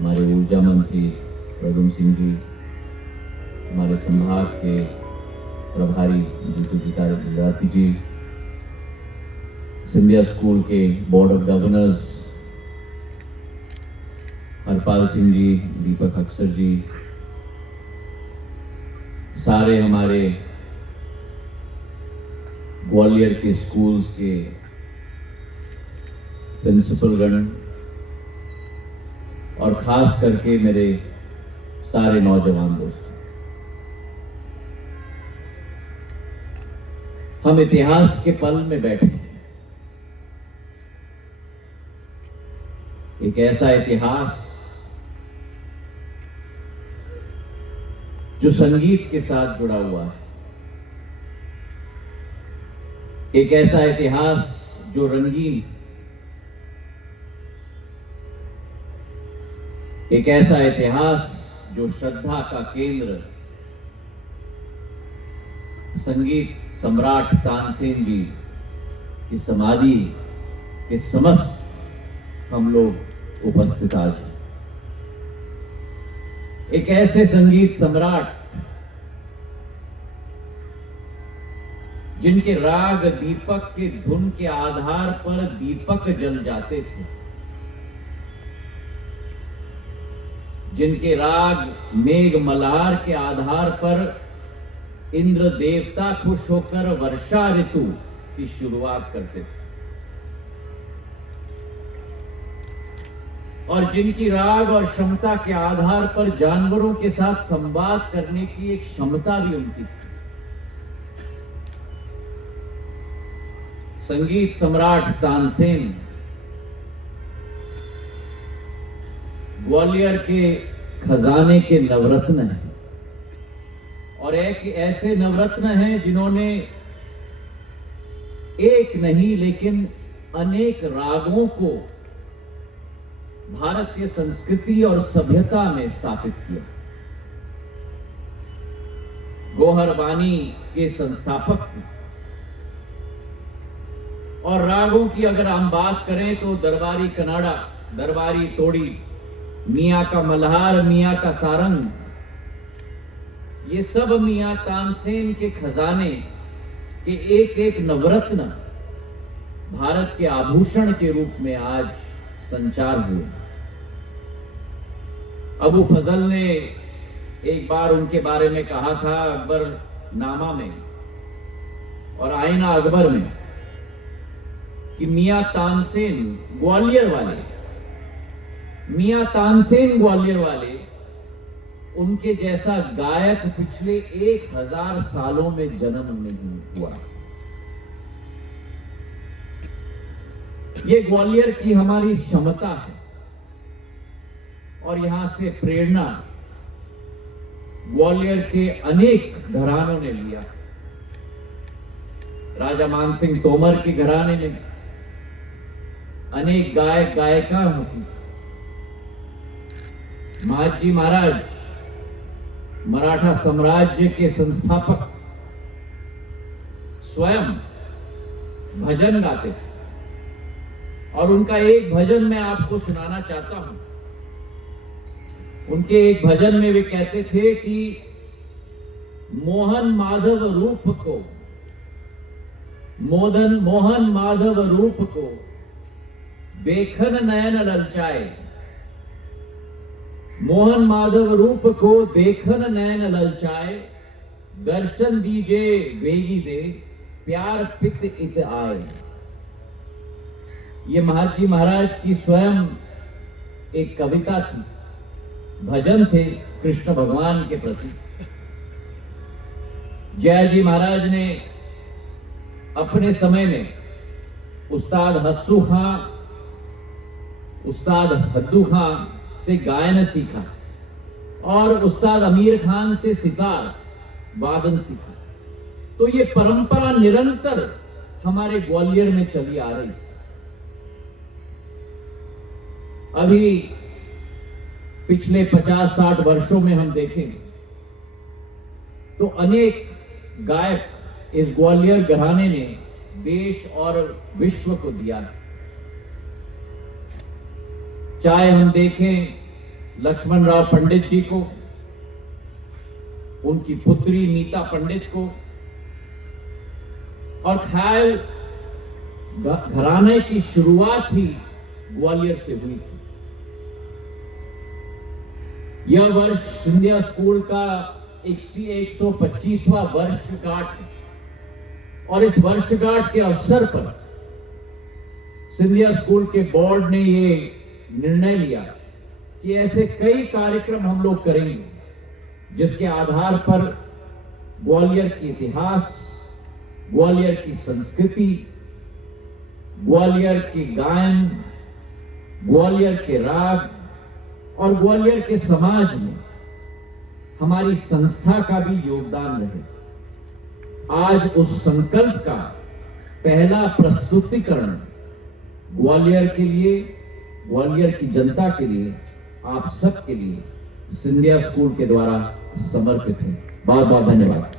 हमारे ऊर्जा मंत्री प्रद्युम्न सिंह जी, हमारे संभाग के प्रभारी जीतू गुजराती जी, सिंधिया स्कूल के board of governors Harpal Singh ji, Deepak Aksar ji, सारे हमारे ग्वालियर के स्कूल्स के प्रिंसिपल गण और खास करके मेरे सारे नौजवान दोस्त, हम इतिहास के पल में बैठे हैं। एक ऐसा इतिहास जो संगीत के साथ जुड़ा हुआ है, एक ऐसा इतिहास जो रंगीन, एक ऐसा इतिहास जो श्रद्धा का केंद्र संगीत सम्राट तानसेन जी की समाधि के समस्त हम लोग उपस्थित आज हैं। एक ऐसे संगीत सम्राट जिनके राग दीपक के धुन के आधार पर दीपक जल जाते थे, जिनके राग मेघ मल्हार के आधार पर इंद्र देवता खुश होकर वर्षा ऋतु की शुरुआत करते थे, और जिनकी राग और क्षमता के आधार पर जानवरों के साथ संवाद करने की एक क्षमता भी उनकी थी। संगीत सम्राट तानसेन ग्वालियर के खजाने के नवरत्न हैं, और एक ऐसे नवरत्न हैं जिन्होंने एक नहीं लेकिन अनेक रागों को भारतीय संस्कृति और सभ्यता में स्थापित किया। गोहरबानी के संस्थापक थे, और रागों की अगर हम बात करें तो दरबारी कनाडा, दरबारी तोड़ी, मियां का मल्हार, मियां का सारंग, ये सब मियां तानसेन के खजाने के एक एक नवरत्न भारत के आभूषण के रूप में आज संचार हुए। अबू फजल ने एक बार उनके बारे में कहा था अकबर नामा में और आईना अकबर में कि मियां तानसेन ग्वालियर वाले, मियां तानसेन ग्वालियर वाले, उनके जैसा गायक पिछले 1000 सालों में जन्म नहीं हुआ। ये ग्वालियर की हमारी क्षमता है, और यहां से प्रेरणा ग्वालियर के अनेक घरानों ने लिया। राजा मानसिंह तोमर के घराने में अनेक गायक गायिका होती थी। महाजी महाराज मराठा साम्राज्य के संस्थापक स्वयं भजन गाते थे, और उनका एक भजन मैं आपको सुनाना चाहता हूं। उनके एक भजन में वे कहते थे कि मोहन माधव रूप को, मोहन माधव रूप को देखन नयन ललचाए, मोहन माधव रूप को देखन नयन ललचाए, दर्शन दीजे वेगी दे, प्यार पित इत आए। ये महाजी महाराज की स्वयं एक कविता थी, भजन थे कृष्ण भगवान के प्रति। जयाजी महाराज ने अपने समय में उस्ताद हस्सू खां, उस्ताद हद्दू खां से गायन सीखा, और उस्ताद अमीर खान से सितार वादन सीखा। तो ये परंपरा निरंतर हमारे ग्वालियर में चली आ रही थी। अभी पिछले 50-60 वर्षों में हम देखें तो अनेक गायक इस ग्वालियर घराने ने देश और विश्व को दिया। चाहे हम देखें लक्ष्मण राव पंडित जी को, उनकी पुत्री नीता पंडित को, और ख्याल घराने की शुरुआत ही ग्वालियर से हुई थी। यह वर्ष सिंधिया स्कूल का 125वां वर्षगांठ है और इस वर्षगांठ के अवसर पर सिंधिया स्कूल के बोर्ड ने ये निर्णय लिया कि ऐसे कई कार्यक्रम हम लोग करेंगे जिसके आधार पर ग्वालियर की इतिहास, ग्वालियर की संस्कृति, ग्वालियर की गायन, ग्वालियर के राग और ग्वालियर के समाज में हमारी संस्था का भी योगदान रहे। आज उस संकल्प का पहला प्रस्तुतिकरण ग्वालियर के लिए, ग्वालियर की जनता के लिए, आप सब के लिए सिंधिया स्कूल के द्वारा समर्पित है। बहुत बहुत धन्यवाद।